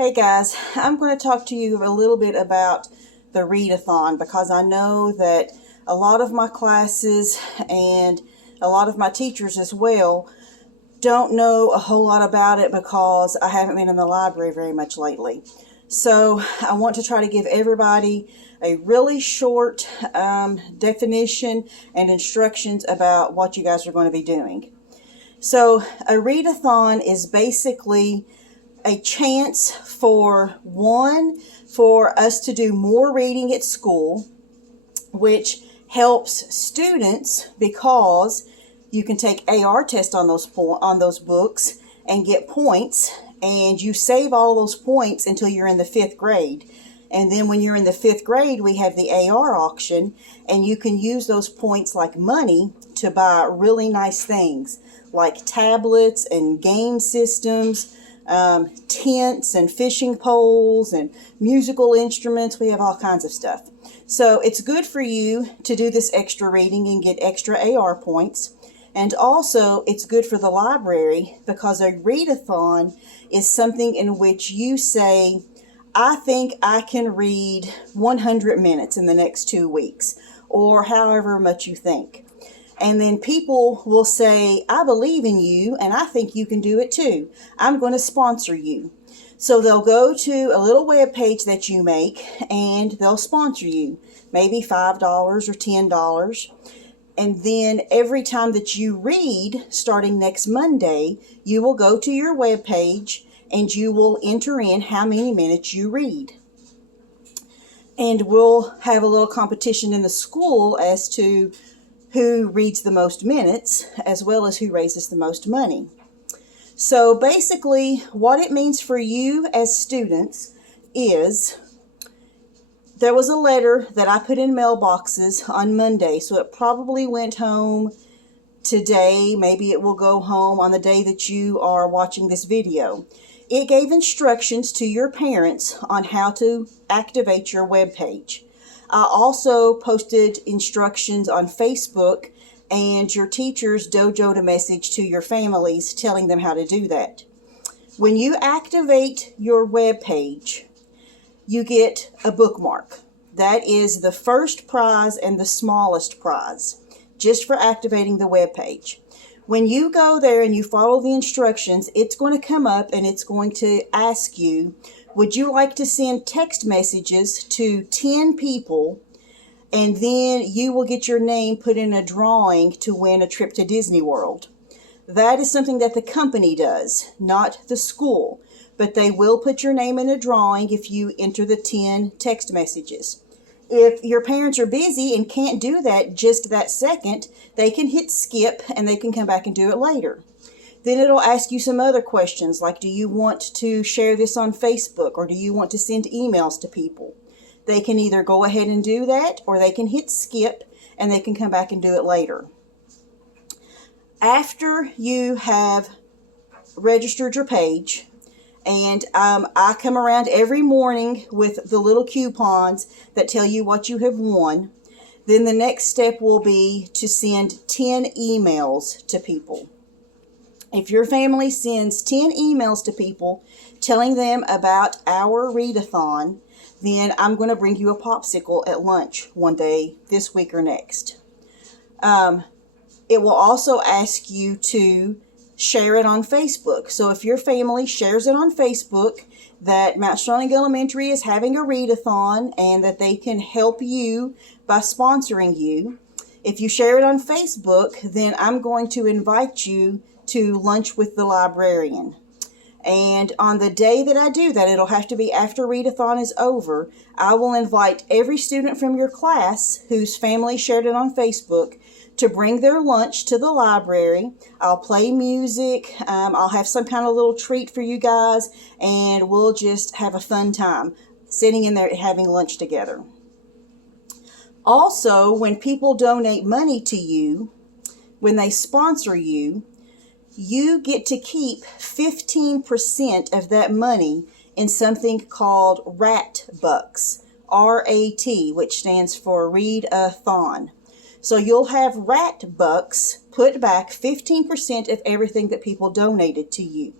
Hey guys, I'm going to talk to you a little bit about the readathon because I know that a lot of my classes and a lot of my teachers as well don't know a whole lot about it because I haven't been in the library very much lately. So I want to try to give everybody a really short definition and instructions about what you guys are going to be doing. So a readathon is basically a chance for us to do more reading at school, which helps students because you can take AR tests on those books and get points, and you save all those points until you're in the 5th grade. And then when you're in the 5th grade, we have the AR auction, and you can use those points like money to buy really nice things like tablets and game systems, tents and fishing poles and musical instruments. We have all kinds of stuff. So it's good for you to do this extra reading and get extra AR points. And also it's good for the library because a readathon is something in which you say, I think I can read 100 minutes in the next 2 weeks, or however much you think. And then people will say, I believe in you and I think you can do it too. I'm going to sponsor you. So they'll go to a little web page that you make and they'll sponsor you, maybe $5 or $10. And then every time that you read, starting next Monday, you will go to your web page and you will enter in how many minutes you read. And we'll have a little competition in the school as to who reads the most minutes, as well as who raises the most money. So basically, what it means for you as students is there was a letter that I put in mailboxes on Monday, so it probably went home today. Maybe it will go home on the day that you are watching this video. It gave instructions to your parents on how to activate your web page. I also posted instructions on Facebook, and your teachers dojoed a message to your families telling them how to do that. When you activate your web page, you get a bookmark. That is the first prize and the smallest prize, just for activating the web page. When you go there and you follow the instructions, it's going to come up and it's going to ask you, would you like to send text messages to 10 people, and then you will get your name put in a drawing to win a trip to Disney World. That is something that the company does, not the school, but they will put your name in a drawing if you enter the 10 text messages. If your parents are busy and can't do that just that second, they can hit skip and they can come back and do it later. Then it'll ask you some other questions like, do you want to share this on Facebook, or do you want to send emails to people? They can either go ahead and do that, or they can hit skip and they can come back and do it later. After you have registered your page, and I come around every morning with the little coupons that tell you what you have won, then the next step will be to send 10 emails to people. If your family sends 10 emails to people telling them about our readathon, then I'm going to bring you a popsicle at lunch one day this week or next. It will also ask you to share it on Facebook. So if your family shares it on Facebook that Mount Stronach Elementary is having a readathon and that they can help you by sponsoring you, if you share it on Facebook, then I'm going to invite you to lunch with the librarian. And on the day that I do that, it'll have to be after readathon is over, I will invite every student from your class whose family shared it on Facebook to bring their lunch to the library. I'll play music, I'll have some kind of little treat for you guys, and we'll just have a fun time sitting in there having lunch together. Also, when people donate money to you, when they sponsor you, you get to keep 15% of that money in something called RAT bucks, R-A-T, which stands for Read-a-thon. So you'll have RAT bucks put back 15% of everything that people donated to you.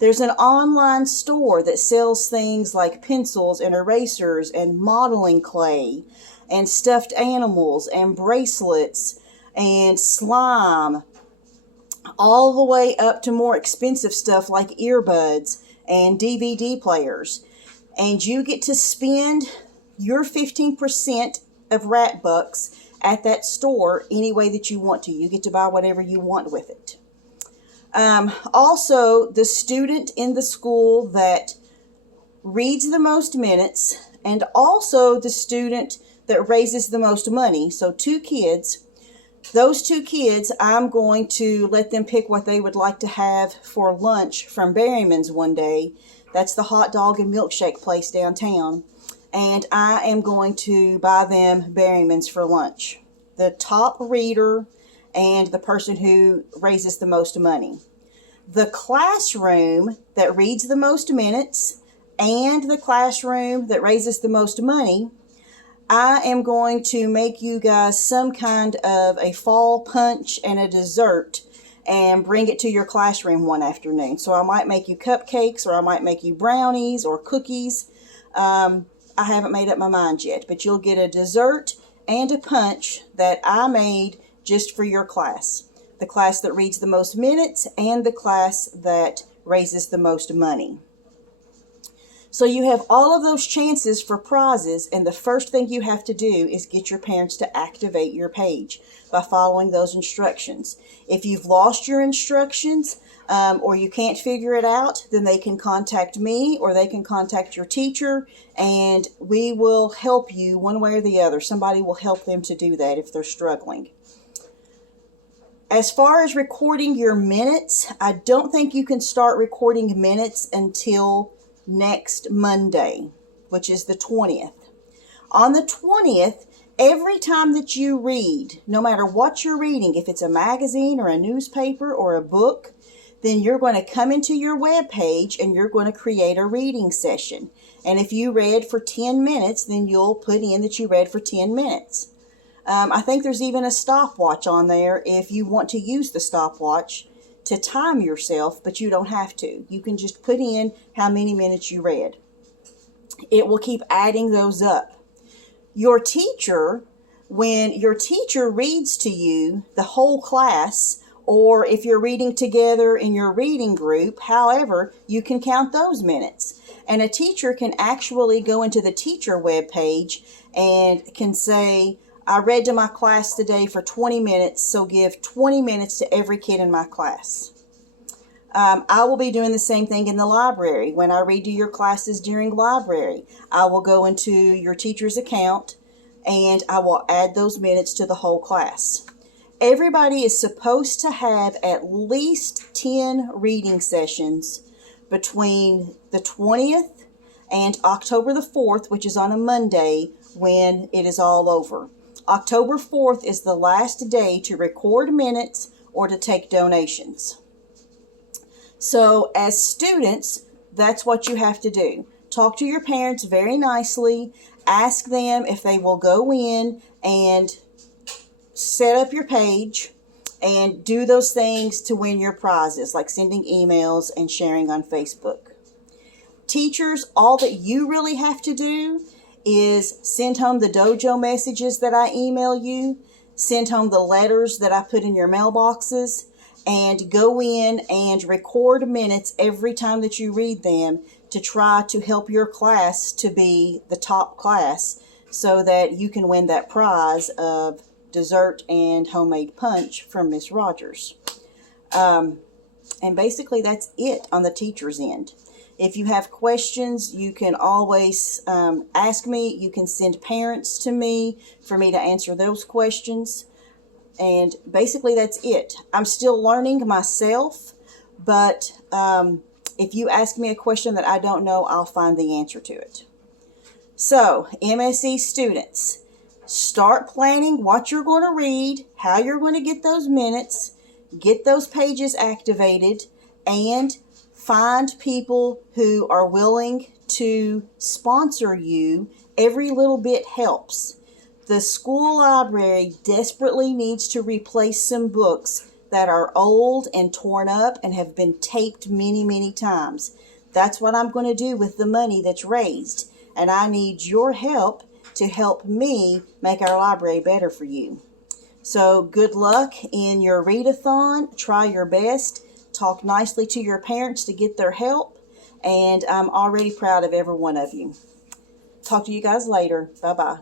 There's an online store that sells things like pencils and erasers and modeling clay and stuffed animals and bracelets and slime, all the way up to more expensive stuff like earbuds and DVD players. And you get to spend your 15% of rat bucks at that store any way that you want to. You get to buy whatever you want with it. Also, the student in the school that reads the most minutes, and also the student that raises the most money, so two kids, those two kids, I'm going to let them pick what they would like to have for lunch from Berryman's one day. That's the hot dog and milkshake place downtown. And I am going to buy them Berryman's for lunch. The top reader and the person who raises the most money. The classroom that reads the most minutes and the classroom that raises the most money, I am going to make you guys some kind of a fall punch and a dessert and bring it to your classroom one afternoon. So I might make you cupcakes, or I might make you brownies or cookies. I haven't made up my mind yet, but you'll get a dessert and a punch that I made just for your class. The class that reads the most minutes and the class that raises the most money. So you have all of those chances for prizes, and the first thing you have to do is get your parents to activate your page by following those instructions. If you've lost your instructions or you can't figure it out, then they can contact me or they can contact your teacher, and we will help you one way or the other. Somebody will help them to do that if they're struggling. As far as recording your minutes, I don't think you can start recording minutes until next Monday, which is the 20th. On the 20th, every time that you read, no matter what you're reading, if it's a magazine or a newspaper or a book, then you're going to come into your web page and you're going to create a reading session. And if you read for 10 minutes, then you'll put in that you read for 10 minutes. I think there's even a stopwatch on there if you want to use the stopwatch to time yourself, but you don't have to. You can just put in how many minutes you read. It will keep adding those up. Your teacher, when your teacher reads to you, the whole class, or if you're reading together in your reading group, however, you can count those minutes. And a teacher can actually go into the teacher web page and can say, I read to my class today for 20 minutes, so give 20 minutes to every kid in my class. I will be doing the same thing in the library. When I read to your classes during library, I will go into your teacher's account and I will add those minutes to the whole class. Everybody is supposed to have at least 10 reading sessions between the 20th and October the 4th, which is on a Monday when it is all over. October 4th is the last day to record minutes or to take donations. So as students, that's what you have to do. Talk to your parents very nicely. Ask them if they will go in and set up your page and do those things to win your prizes, like sending emails and sharing on Facebook. Teachers, all that you really have to do is send home the dojo messages that I email you, send home the letters that I put in your mailboxes, and go in and record minutes every time that you read them to try to help your class to be the top class so that you can win that prize of dessert and homemade punch from Miss Rogers. And basically that's it on the teacher's end. If you have questions, you can always ask me. You can send parents to me for me to answer those questions. And basically that's it. I'm still learning myself, but if you ask me a question that I don't know, I'll find the answer to it. So, MSE students, start planning what you're going to read, how you're going to get those minutes, get those pages activated, and find people who are willing to sponsor you. Every little bit helps. The school library desperately needs to replace some books that are old and torn up and have been taped many, many times. That's what I'm going to do with the money that's raised. And I need your help to help me make our library better for you. So good luck in your readathon. Try your best. Talk nicely to your parents to get their help. And I'm already proud of every one of you. Talk to you guys later. Bye-bye.